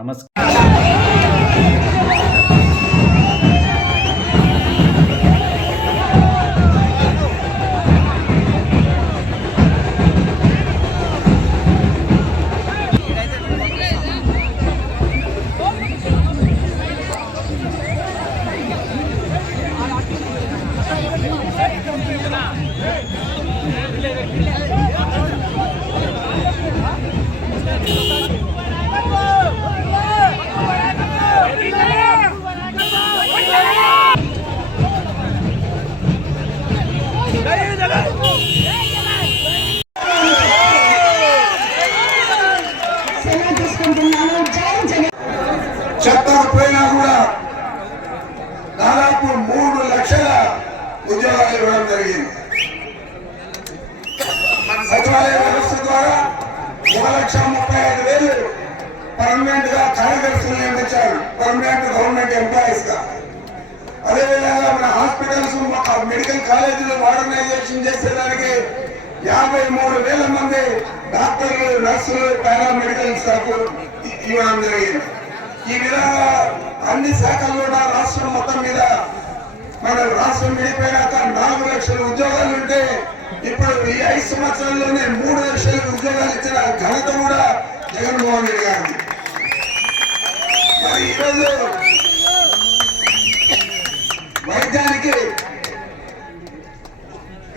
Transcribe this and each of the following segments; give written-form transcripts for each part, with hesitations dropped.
నమస్కారం. చెప్పకపోయినా కూడా దాదాపు 3 లక్షల ఉద్యోగాలు ఇవ్వడం జరిగింది. సచివాలయ వ్యవస్థ ద్వారా 1,35,000 పర్మనెంట్ గా కార్యదర్శులు నియమించారు, పర్మనెంట్ గవర్నమెంట్ ఎంప్లాయీస్ గా. అదేవిధంగా మన హాస్పిటల్స్, మెడికల్ కాలేజీలు మోడర్నైజేషన్ చేసేదానికి 53,000 మంది డాక్టర్లు, నర్సులు, పారామెడికల్ స్టాఫ్ ఇవ్వడం జరిగింది. ఈ విధంగా అన్ని శాఖల్లో రాష్ట్రం మొత్తం మీద మన రాష్ట్రం విడిపోయినాక 4 లక్షల ఉద్యోగాలు ఉంటే ఇప్పుడు ఈ 5 సంవత్సరాల్లోనే 3 లక్షల ఉద్యోగాలు ఇచ్చిన ఘనత కూడా జగన్మోహన్ రెడ్డి గారిది. మరి ఈరోజు వైద్యానికి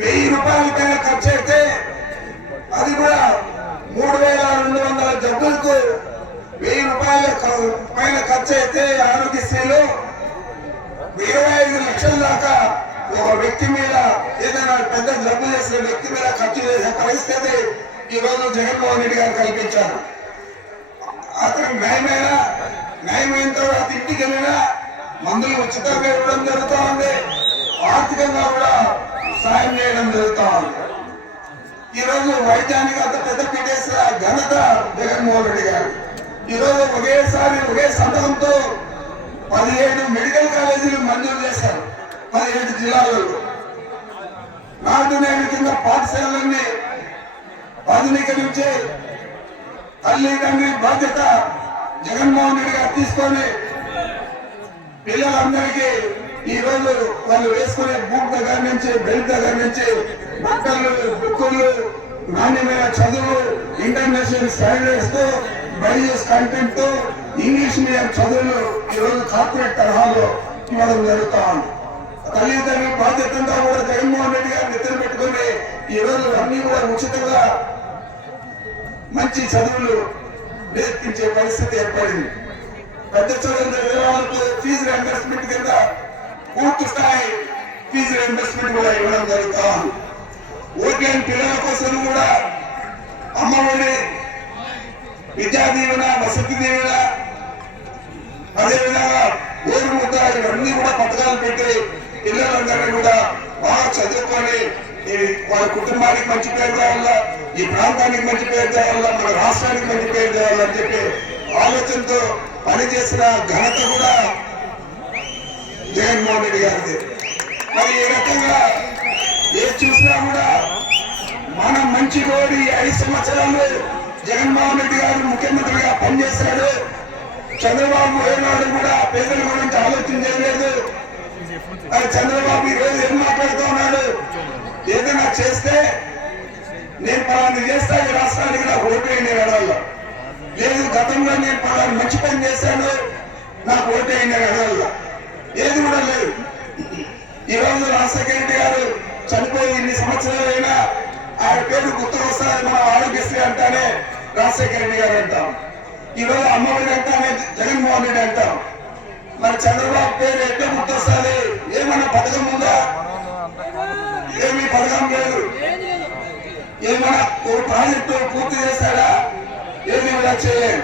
1000 రూపాయల పైన ఖర్చు అయితే అది కూడా 3,200 జబ్బులకు 1000 రూపాయల పైన ఖర్చు అయితే ఆరోగ్యశ్రీలో 25 లక్షల దాకా ఒక వ్యక్తి మీద, ఏదైనా పెద్ద జబ్బు చేసిన వ్యక్తి మీద ఖర్చు చేసే పరిస్థితి ఈ రోజు జగన్మోహన్ రెడ్డి గారు కల్పించారు. అతను న్యాయమైన తర్వాత ఇంటికి వెళ్ళినా మందులు ఉచితంగా ఇవ్వడం జరుగుతూ ఉంది, ఆర్థికంగా కూడా సాయం చేయడం జరుగుతూ ఉంది. ఈ రోజు వైద్యానికి అంత పెద్ద పీటేసిన ఘనత జగన్మోహన్ రెడ్డి గారు. ఈ రోజు ఒకే సంతకంతో 17 మెడికల్ కాలేజీలు మంజూరు చేశారు 17 జిల్లాలలో. నాడు నేడు కింద పాఠశాలలన్నీ ఆధునీకరించి తల్లిదండ్రి బాధ్యత జగన్మోహన్ రెడ్డి గారు తీసుకొని పిల్లలందరికీ ఈ రోజు వాళ్ళు వేసుకునే బూట్ దగ్గర నుంచి, బెల్ట్ దగ్గర నుంచి, బట్టలు, బుక్కులు, నాణ్యమైన చదువు, ఇంటర్నేషనల్ స్టాండర్డ్స్ తో, బైజూస్ కంటెంట్ తో, ఇంగ్లీష్ మీడియం చదువులు ఈ రోజు కార్పొరేట్ తరహాలో ఇవ్వడం జరుగుతా ఉంది. తల్లిదండ్రుల బాధ్యతంగా కూడా జగన్మోహన్ రెడ్డి గారు నిద్ర పెట్టుకుని ఈ రోజు అన్ని కూడా ఉచితంగా మంచి చదువులు నేర్పించే పరిస్థితి ఏర్పడింది. పెద్ద చదువులు చదివే వాళ్ళకు ఫీజు రియంబర్స్మెంట్ కింద పూర్తి స్థాయి ఫీజు రియంబర్స్మెంట్ కూడా ఇవ్వడం జరుగుతా ఉంది. ఓట్లేని పిల్లల కోసం కూడా అమ్మఒడి, విద్యా దీవెన, వసతి దీవెన, అదేవిధంగా ఊరు ముద్ద, ఇవన్నీ కూడా పథకాలు పెట్టి పిల్లలందరినీ కూడా బాగా చదువుకొని వాళ్ళ కుటుంబానికి మంచి పేరు తేవాలా, ఈ ప్రాంతానికి మంచి పేరు తేవాలా, మన రాష్ట్రానికి మంచి పేరు తేవాలని చెప్పి ఆలోచనతో పనిచేసిన ఘనత కూడా జగన్మోహన్ రెడ్డి గారిది. మరి ఈ రకంగా ఏది చూసినా కూడా మనం మంచి కోరి 5 సంవత్సరాలు జగన్మోహన్ రెడ్డి గారు ముఖ్యమంత్రిగా పనిచేశాడు. చంద్రబాబు ఏనాడు కూడా పేదల గురించి ఆలోచన చేయలేదు. చంద్రబాబు ఈ రోజు ఏం మాట్లాడుతూ ఉన్నాడు, ఏదైనా చేస్తే నేను పలాన్ని చేస్తా, ఈ రాష్ట్రానికి నాకు ఓటేయండి అడగల. లేదు, గతంలో నేను పలాన్ని మంచి పని చేశాను, నాకు ఓటేయండి అడగల. ఏది కూడా లేదు. ఈ రోజు రాజశేఖర రెడ్డి గారు చనిపోయి ఇన్ని సంవత్సరాలైనా ఆయన పేరు గుర్తుకు వస్తుంది. మనం ఆరోగ్యశ్రీ అంటానే రాజశేఖర రెడ్డి గారు అంటాం, ఈ రోజు అమ్మఒడి అంటానే జగన్మోహన్ రెడ్డి అంటాం. మరి చంద్రబాబు పేరు ఎట్లా గుర్తొస్తుంది? ఏమన్నా పథకం ఉందా? ఏమీ పథకం లేదు. ఏమన్నా ఒక ప్రాజెక్టు పూర్తి చేశాడా? ఏది కూడా చేయలేదు.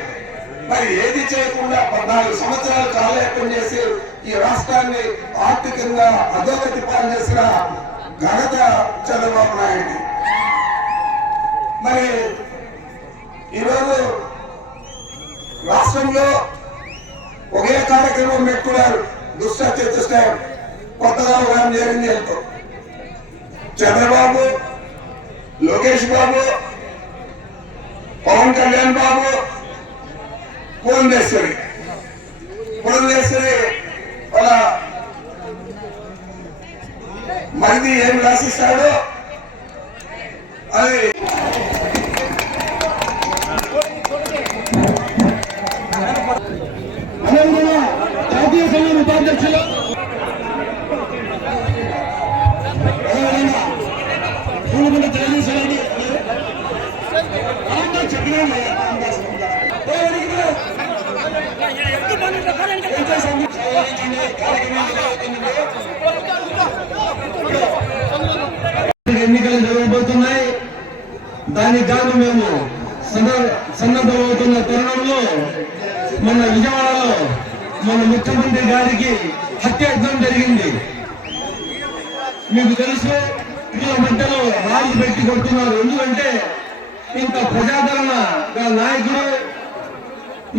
మరి ఏది చేయకుండా 14 సంవత్సరాలు కాలయాపన చేసి ఈ రాష్ట్రాన్ని ఆర్థికంగా అధోగతి పాలు చేసిన ఘనత చంద్రబాబు నాయుడు. మరి ఈరోజు రాష్ట్రంలో ఒకే కార్యక్రమం పెట్టుకున్నారు, దుష్ట చతుష్టయం. కొత్తగా ఉదయం చేరింది ఎంతో. చంద్రబాబు, లోకేష్ బాబు, పవన్ కళ్యాణ్ బాబు పురంధేశ్వరి వాళ్ళ మరిది ఏం రాసిస్తాడో అది జాతీయ సంఘం ఉపాధ్యక్షులు తెలియజేశారని చెప్పినా ఎన్నికలు జరగబోతున్నాయి. దానికి గాను మేము సన్నద్ధమవుతున్న తరుణంలో మన విజయవాడలో మన ముఖ్యమంత్రి గారికి హత్యాయత్నం జరిగింది. మీకు తెలుసు, వీళ్ళ మధ్యలో రాళ్ళు పెట్టి కొడుతున్నారు. ఎందుకంటే ఇంత ప్రజాదరణ గల నాయకుడు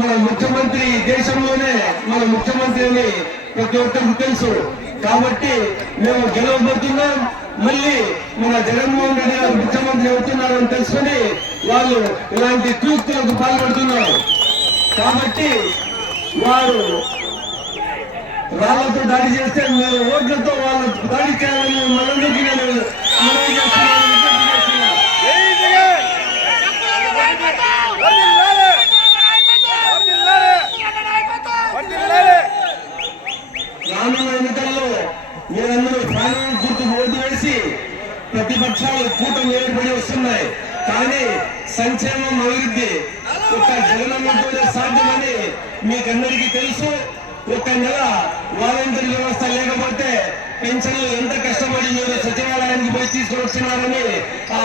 మన ముఖ్యమంత్రి, దేశంలోనే మన ముఖ్యమంత్రిని ప్రతి ఒక్కరికి తెలుసు. కాబట్టి మేము గెలవబోతున్నాం. మళ్ళీ మన జగన్మోహన్ రెడ్డి గారు ముఖ్యమంత్రి అవుతున్నారని తెలుసుకుని వాళ్ళు ఇలాంటి కుయుక్తులకు పాల్పడుతున్నారు. కాబట్టి వారు రాళ్లతో దాడి చేస్తే మేము ఓట్లతో వాళ్ళ దాడి చేయాలని మనందరికీ నేను మనవి చేస్తున్నాను. రానున్న ఎన్నికల్లో మీరందరూ ఫ్యాన్ గుర్తు ఓటు వేసి ప్రతిపక్షాలు కూటమి ఏర్పడి వస్తున్నాయి. కానీ సంక్షేమం, అభివృద్ధి ఒక జగనన్నతోనే సాధ్యమని మీకందరికీ తెలుసు. ఒక నెల వాలంటీర్ వ్యవస్థ లేకపోతే పెన్షన్లు ఎంత కష్టపడి మీరు సచివాలయానికి పోయి తీసుకుని వచ్చినారని ఆ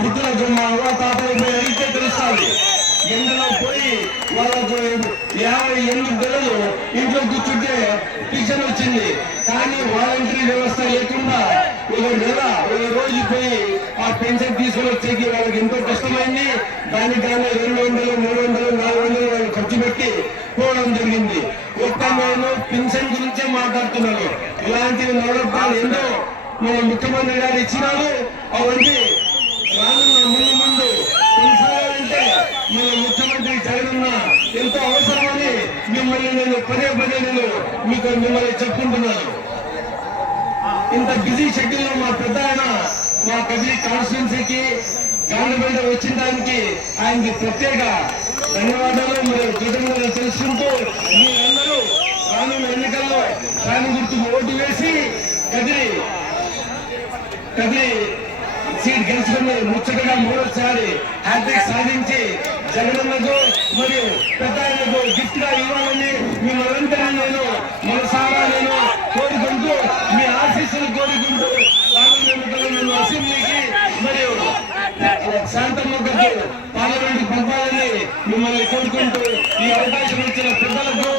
వృద్ధులకు మా అవ్వ తాతలు పోయి అడిగితే తెలుస్తుంది. ఎండలో పోయి వాళ్ళకు 58 నెలలు ఇంట్లో కూర్చుంటే పింఛన్ వచ్చింది. కానీ వాలంటీర్ వ్యవస్థ లేకుండా ఒక నెల ఒక రోజు పోయి ఆ పెన్షన్ తీసుకుని వచ్చేకి వాళ్ళకి ఎంతో కష్టమైంది. దానికి కానీ 200, 300, 400 వాళ్ళు ఖర్చు పెట్టి పోవడం జరిగింది. ఒక్క నేను పెన్షన్ గురించే మాట్లాడుతున్నాను. ఇలాంటివి నవరత్నాలు ఎన్నో మన ముఖ్యమంత్రి గారు ఇచ్చినారు. అవన్నీ రానున్న ముందు కొనసాగాలంటే మన ముఖ్యమంత్రి జగనన్న ఎంతో అవసరమని మిమ్మల్ని నేను పదే మిమ్మల్ని చెప్పుకుంటున్నాను. ఇంత బిజీ షెడ్యూల్ లో మా పెద్ద ఆయన మా కబీ కాన్స్టిట్యున్సీకి గవర్నమెంట్ వచ్చిన దానికి ఆయనకి ప్రత్యేక ధన్యవాదాలు మరియు కృతజ్ఞతలు తెలుసుకుంటూ మీరందరూ రానున్న ఎన్నికల్లో ఫ్యాన్ గుర్తుకు ఓటు వేసి కదిరి సీట్ గెలుచుకుని ముచ్చటగా 3వ హ్యాట్రిక్ సాధించి జగనన్నకు మరియు పెద్ద ఆయనకు గిఫ్ట్ గా ఇవ్వాలని మిమ్మల్ని నేను మనసారా నేను కోరుకుంటూ మీ ఆశీస్సులు కోరుకుంటూ రానున్న అసెంబ్లీకి మరియు శాంతమ్మ గారు పార్లమెంట్ పంపాలని మిమ్మల్ని కోరుకుంటూ ఈ అవకాశం ఇచ్చిన పెద్దలకు